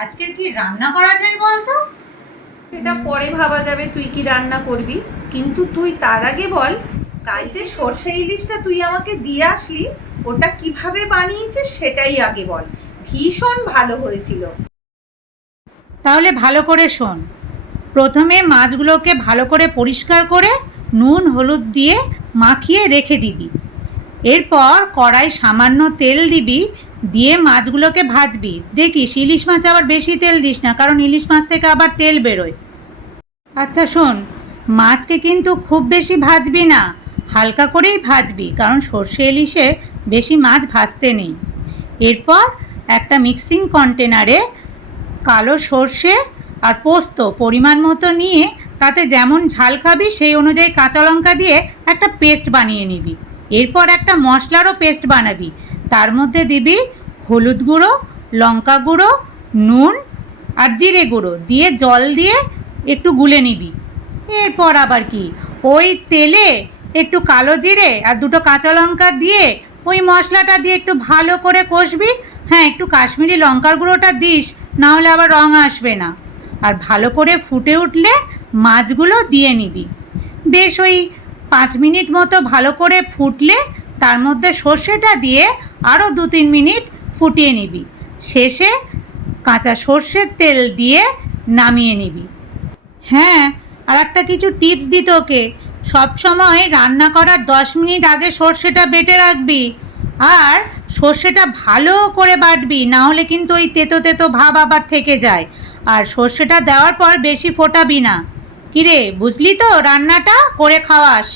আজকের কি রান্না করা যায় বলতো? এটা পরে ভাবা যাবে তুই কি রান্না করবি, কিন্তু তুই তার আগে বল কাল যে সর্ষে ইলিশটা তুই আমাকে দিয়ে আসলি ওটা কিভাবে বানিয়েছিস সেটাই আগে বল। ভীষণ ভালো হয়েছিল। তাহলে ভালো করে শোন। প্রথমে মাছগুলোকে ভালো করে পরিষ্কার করে নুন হলুদ দিয়ে মাখিয়ে রেখে দিবি। এরপর কড়াই সামান্য তেল দিবি, দিয়ে মাছগুলোকে ভাজবি। দেখিস ইলিশ মাছ আবার বেশি তেল দিস না, কারণ ইলিশ মাছ থেকে আবার তেল বেরোয়। আচ্ছা শোন, মাছকে কিন্তু খুব বেশি ভাজবি না, হালকা করেই ভাজবি, কারণ সর্ষে ইলিশে বেশি মাছ ভাজতে নেই। এরপর একটা মিক্সিং কন্টেনারে কালো সর্ষে আর পোস্ত পরিমাণ মতো নিয়ে তাতে যেমন ঝাল খাবি সেই অনুযায়ী কাঁচা লঙ্কা দিয়ে একটা পেস্ট বানিয়ে নিবি। এরপর একটা মশলারও পেস্ট বানাবি। তার মধ্যে দিবি হলুদ গুঁড়ো, লঙ্কা গুঁড়ো, নুন আর জিরে গুঁড়ো দিয়ে জল দিয়ে একটু গুলে নিবি। এরপর আবার কি, ওই তেলে একটু কালো জিরে আর দুটো কাঁচা লঙ্কা দিয়ে ওই মশলাটা দিয়ে একটু ভালো করে কষবি। হ্যাঁ, একটু কাশ্মীরি লঙ্কার গুঁড়োটা দিস, না হলে আবার রং আসবে না। আর ভালো করে ফুটে উঠলে মাছগুলো দিয়ে নিবি। বেশ ওই 5 মিনিট মতো ভালো করে ফুটলে তার মধ্যে সর্ষেটা দিয়ে আরও 2-3 মিনিট ফুটিয়ে নিবি। শেষে কাঁচা সর্ষের তেল দিয়ে নামিয়ে নিবি। হ্যাঁ, আর একটা কিছু টিপস দিই তোকে, সবসময় রান্না করার 10 মিনিট আগে সর্ষেটা বেটে রাখবি। আর সর্ষেটা ভালো করে বাটবি, না হলে কিন্তু ওই তেতো তেতো ভাব আবার থেকে যায়। আর সর্ষেটা দেওয়ার পর বেশি ফোটাবি না। কিরে, বুঝলি তো? রান্নাটা করে খাওয়াস।